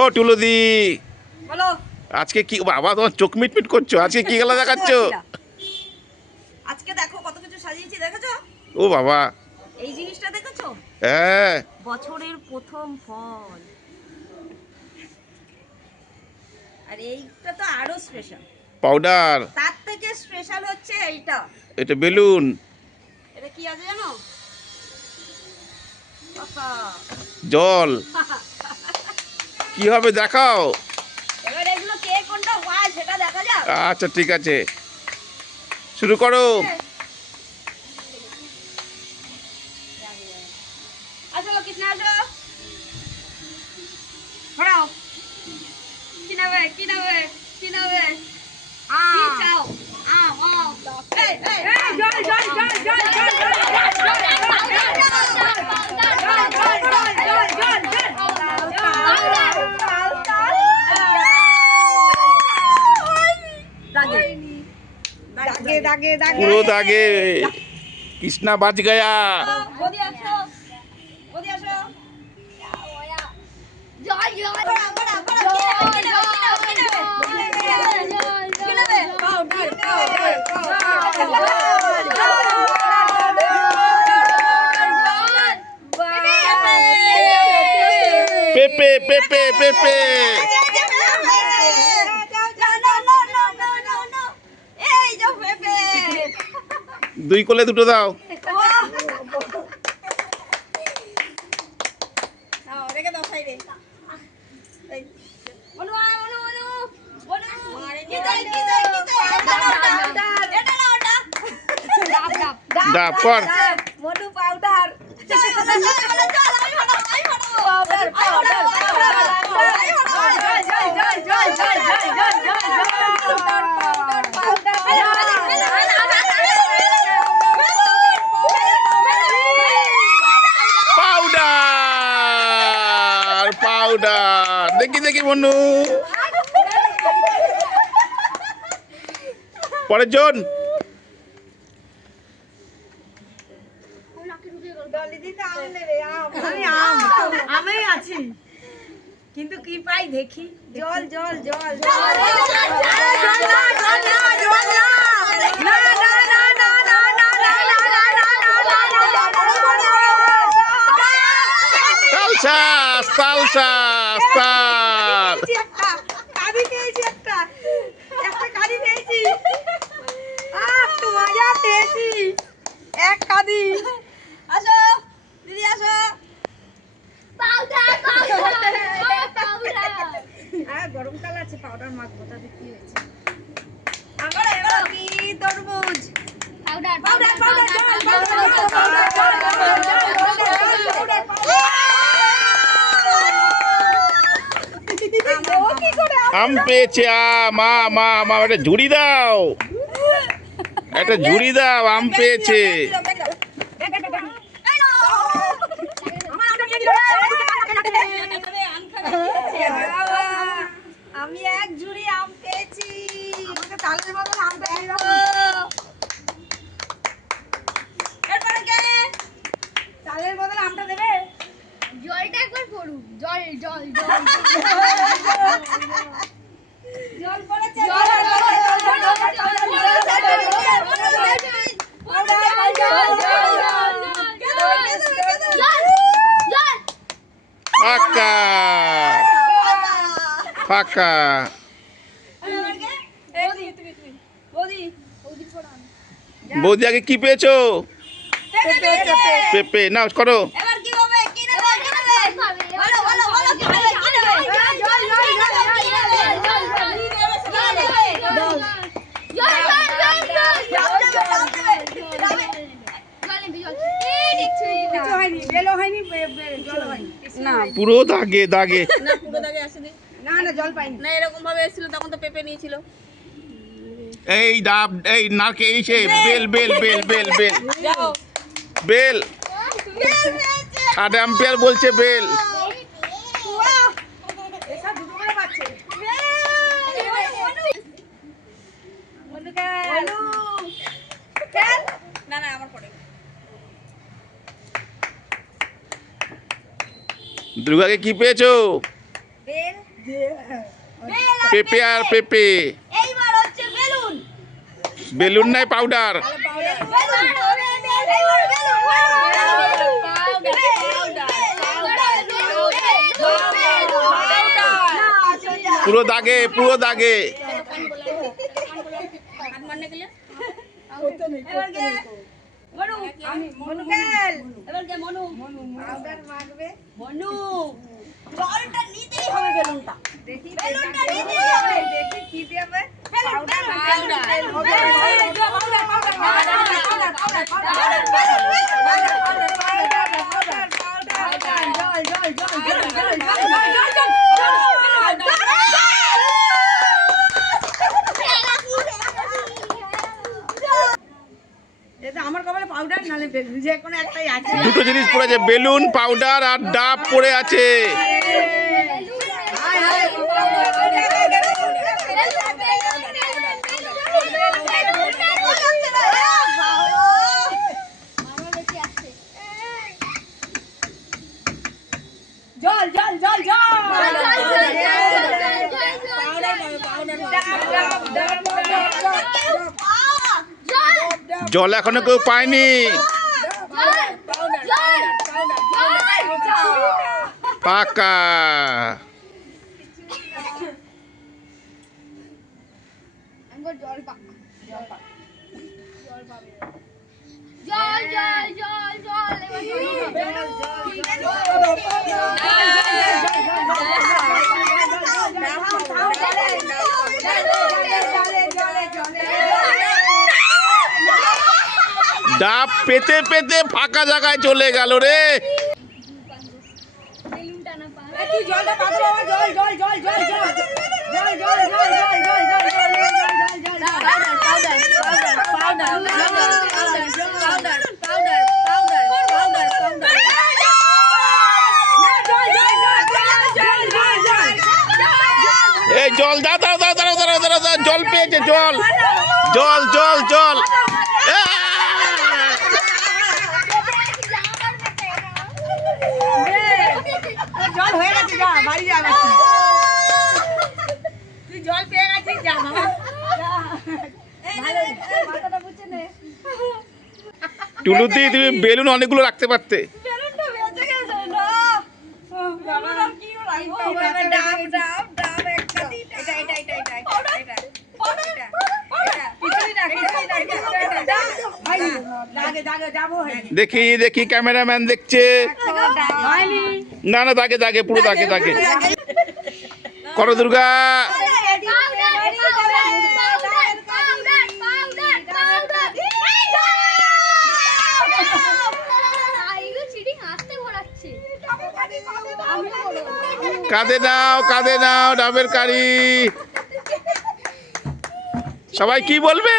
ও টুলুদি, বলো আজকে কি বাবা তোমার চোখ মিটমিট করছো, আজকে কি খেলা দেখাচ্ছো? আজকে দেখো কত কিছু সাজিয়েছি, দেখেছো? ও বাবা, এই জিনিসটা দেখেছো? হ্যাঁ বছরের প্রথম ফল। আর এইটা তো আরো স্পেশাল, পাউডার। তার থেকে স্পেশাল হচ্ছে এইটা। এটা বেলুন। এটা কি আছে জানো? বাবা, জল। কি হবে দেখাও। এবার এগুলো কে কোনটা হয় সেটা দেখা যাক। আচ্ছা ঠিক আছে, শুরু করো। আসো কৃষ্ণা, আসো। ঘোরাও। কি নেবে, কি নেবে, কি নেবে? কি চাও? আম, আম। এই, এই, জল, জল, জল, জল, জল, পুরো দাগে। কৃষ্ণা বাজ গয়া। বদি আসো, বদি আসো। পেপে পেপে পেপে। 2 কোলে 2টো দাও। ডাব কর। মধু পাউডার। Powder powder. দেখি দেখি বন্ধু, পরের জন। আমি আছি কিন্তু কি পাই দেখি। জল জল জল সালসাস সালসাস সাল। কারি পেয়েছি, একটা কারি পেয়েছি। মজা পেয়েছি, এক কারি। আসো দিদি, আসো। গরমকাল আছে, পাউডার মাখবো, তাতে কি হয়েছে? আমার এবার কি তরমুজ। পাউডার পাউডার পাউডার আম পেয়েছে, আম আম আম আম। একটা ঝুড়ি দাও, একটা ঝুড়ি দাও, আম পেয়েছে। আমি এক ঝুড়ি আম পেয়েছি। আমাকে তালের বদলে আমটা দিয়ে দাও। এরপরে কে তালের বদলে আমটা দেবে? জলটা একবার পড়ুক। জল জল জল জল পড়েছে, জল ফাঁকা ফাঁকা। বৌদি আগে কি পেয়েছো? পেঁপে। নাও করো। এবার কি হবে, কি নেবে, কি নেবে? বলো বলো বলো, কি নেবে, কি নেবে? জল জল পুরো দাগে দাগে। না, পুরো দাগে আসেনি। না না, জল পাইনি। না, এরকম ভাবে এসেছিল, তখন তো পেঁপে নিয়েছিল। এই ডাব, এই নারকে, এই সে বেল বেল বেল বেল বেল যাও। বেল। আর আম্পায়ার বলছে বেল। না না, আমার পরে। দুর্গাকে কি পেয়েছো? বেল। পেঁপে আর পেঁপে। এইবার হচ্ছে বেলুন। বেলুন নাই পাউডার। পুরো দাগে, পুরো দাগে। জলটা নিতেই হবে বেলুনটা। বেলুনটা নিতেই হবে। দেখি কি দেবে। আমার কপালে পাউডার নালে বেলুন, যে কোনো একটাই আছে। দুটো জিনিস পড়েছে, বেলুন, পাউডার আর ডাব পড়ে আছে। জল জল জল জল জল এখনো কেউ পায়নি। পাকা। ডাব পেতে পেতে ফাঁকা জায়গায় চলে গেল রে। তুই জলটা পাবো বাবা, জল জল জল জল জল জল জল জল জল জল এই জল, দাও দাও দাও দাও দাও দাও দাও, জল পেয়েছে, জল জল জল জল। জল হয়ে গেছে, যা বাড়ি যা। তুই জল পেয়ে গেছিস, যা বাবা। টুলুতি, তুমি বেলুন অনেকগুলো রাখতে পারতে। বেলুনটা বেঁচে গেছে না বাবা, কি রাখবো বাবা? ডাব ডাব ডাব একটা দিটা, এটা এটা এটা এটা এটা দেখি দেখি, ক্যামেরাম্যান দেখছে। না না, দাগে দাগে, পুরো দাগে দাগে। করো দুর্গা। কাঁধে নাও, কাঁধে নাও ডাবের কারি। সবাই কি বলবে?